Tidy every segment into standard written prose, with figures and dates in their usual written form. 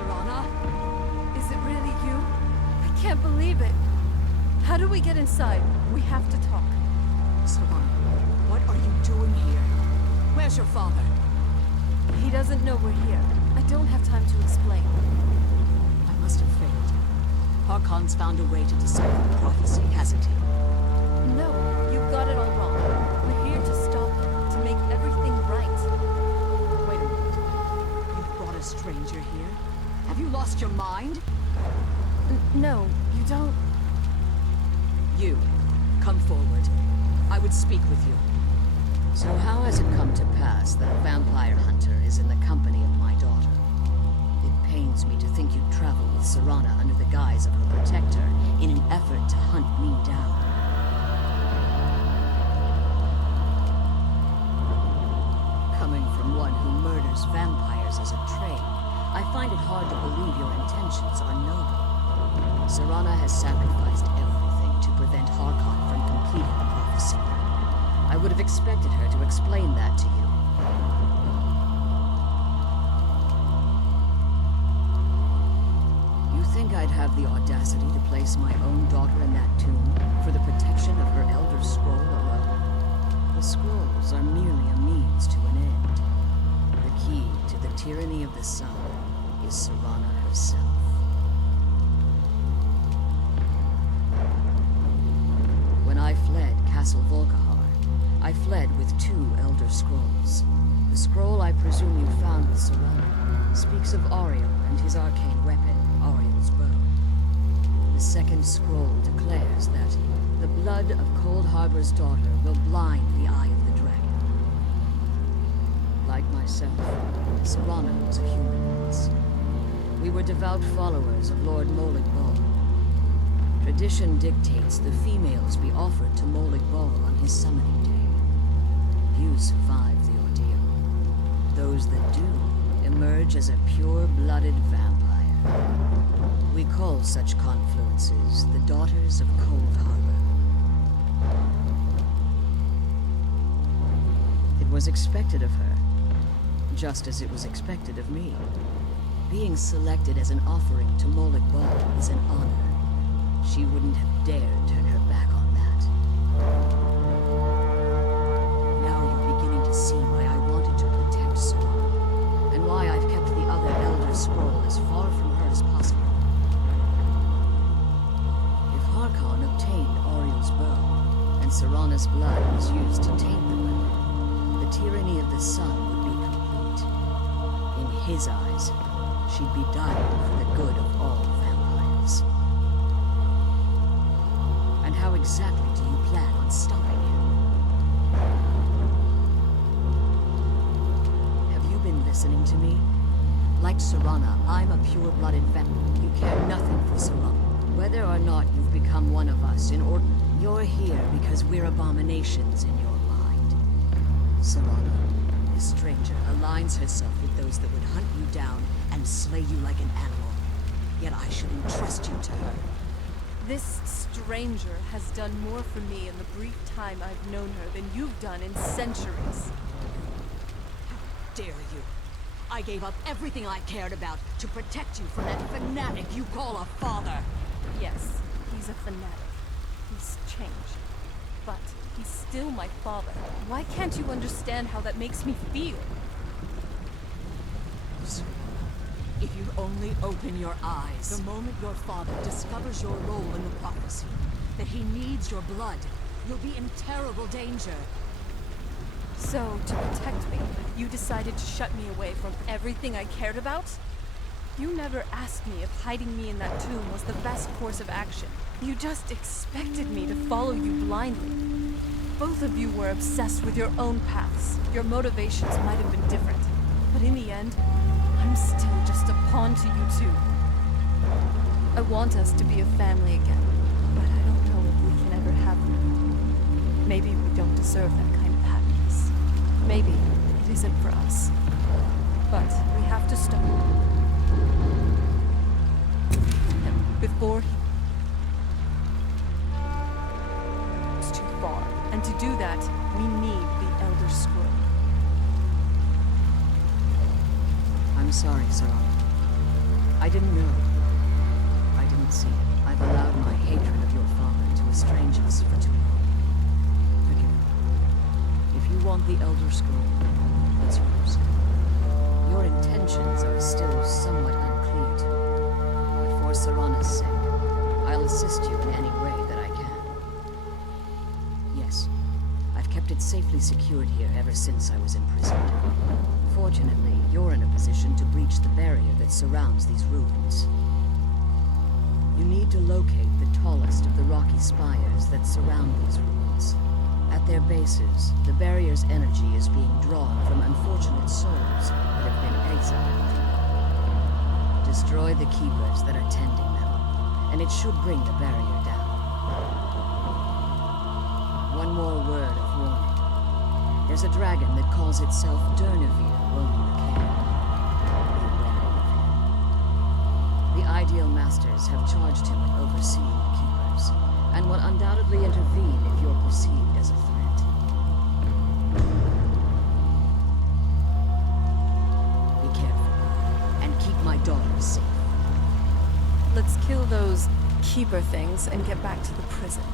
Serana? Is it really you? I can't believe it. How do we get inside? We have to talk. Serana, what are you doing here? Where's your father? He doesn't know we're here. I don't have time to explain. I must have failed. Harkon's found a way to decipher the prophecy, hasn't he? No, you've got it all wrong. We're here to stop him, to make everything right. Wait a minute. You've brought a stranger here? Have you lost your mind? No, you don't... You, come forward. I would speak with you. So how has it come to pass that a vampire hunter is in the company of my daughter? It pains me to think you travel with Serana under the guise of her protector in an effort to hunt me down. Coming from one who murders vampires as a trade, I find it hard to believe your intentions are noble. Serana has sacrificed everything to prevent Harkon from completing the prophecy. I would have expected her to explain that to you. You think I'd have the audacity to place my own daughter in that tomb for the protection of her Elder Scroll alone? The scrolls are merely a means to an end. The key to the tyranny of the sun is Serana herself. When I fled Castle Volkahar, I fled with 2 Elder Scrolls. The scroll I presume you found with Serana speaks of Ariel and his arcane weapon, Ariel's bow. The second scroll declares that the blood of Cold Harbor's daughter will blind the eye of the dragon. Like myself, Serana was a human once. We were devout followers of Lord Molig Bal. Tradition dictates the females be offered to Molig Bal on his summoning day. You survive the ordeal. Those that do emerge as a pure-blooded vampire. We call such confluences the Daughters of Cold Harbor. It was expected of her, just as it was expected of me. Being selected as an offering to Molig Bal is an honor. She wouldn't have dared turn her back on that. Now you're beginning to see why I wanted to protect Serana, and why I've kept the other Elder Scroll as far from her as possible. If Harkon obtained Ariel's bow, and Serana's blood was used to taint the weapon, the tyranny of the sun would be complete. In his eyes, she'd be dying for the good of all vampires. And how exactly do you plan on stopping him? Have you been listening to me? Like Serana, I'm a pure-blooded vampire. You care nothing for Serana. Whether or not you've become one of us in order... You're here because we're abominations in your mind. Serana, the stranger, aligns herself with those that would hunt you down and slay you like an animal. Yet I should entrust you to her. This stranger has done more for me in the brief time I've known her than you've done in centuries. How dare you? I gave up everything I cared about to protect you from that fanatic you call a father. Yes, he's a fanatic. He's changed. But he's still my father. Why can't you understand how that makes me feel? If you only open your eyes, the moment your father discovers your role in the prophecy, that he needs your blood, you'll be in terrible danger. So, to protect me, you decided to shut me away from everything I cared about? You never asked me if hiding me in that tomb was the best course of action. You just expected me to follow you blindly. Both of you were obsessed with your own paths. Your motivations might have been different. But in the end, I'm still just a pawn to you two. I want us to be a family again, but I don't know if we can ever have them. Maybe we don't deserve that kind of happiness. Maybe it isn't for us. But we have to stop him before he goes too far. And to do that, we need the Elder Scroll. I'm sorry, Serana. I didn't know. I didn't see. I've allowed my hatred of your father to estrange us for too long. Forgive me. If you want the Elder Scroll, it's yours. Your intentions are still somewhat unclear to me. But for Serana's sake, I'll assist you in any way that I can. Yes, I've kept it safely secured here ever since I was imprisoned. Fortunately, you're in a position to breach the barrier that surrounds these ruins. You need to locate the tallest of the rocky spires that surround these ruins. At their bases, the barrier's energy is being drawn from unfortunate souls that have been exiled. Destroy the keepers that are tending them, and it should bring the barrier down. One more word of warning. There's a dragon that calls itself Dawnguard roaming the cave. Be wary of him. The Ideal Masters have charged him with overseeing the keepers, and will undoubtedly intervene if you're perceived as a threat. Be careful, and keep my daughter safe. Let's kill those keeper things and get back to the prison.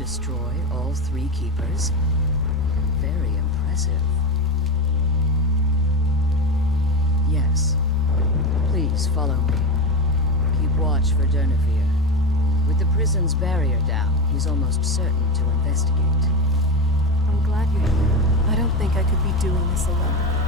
destroy all 3 keepers? Very impressive. Yes. Please follow me. Keep watch for Durnevere. With the prison's barrier down, he's almost certain to investigate. I'm glad you're here. I don't think I could be doing this alone.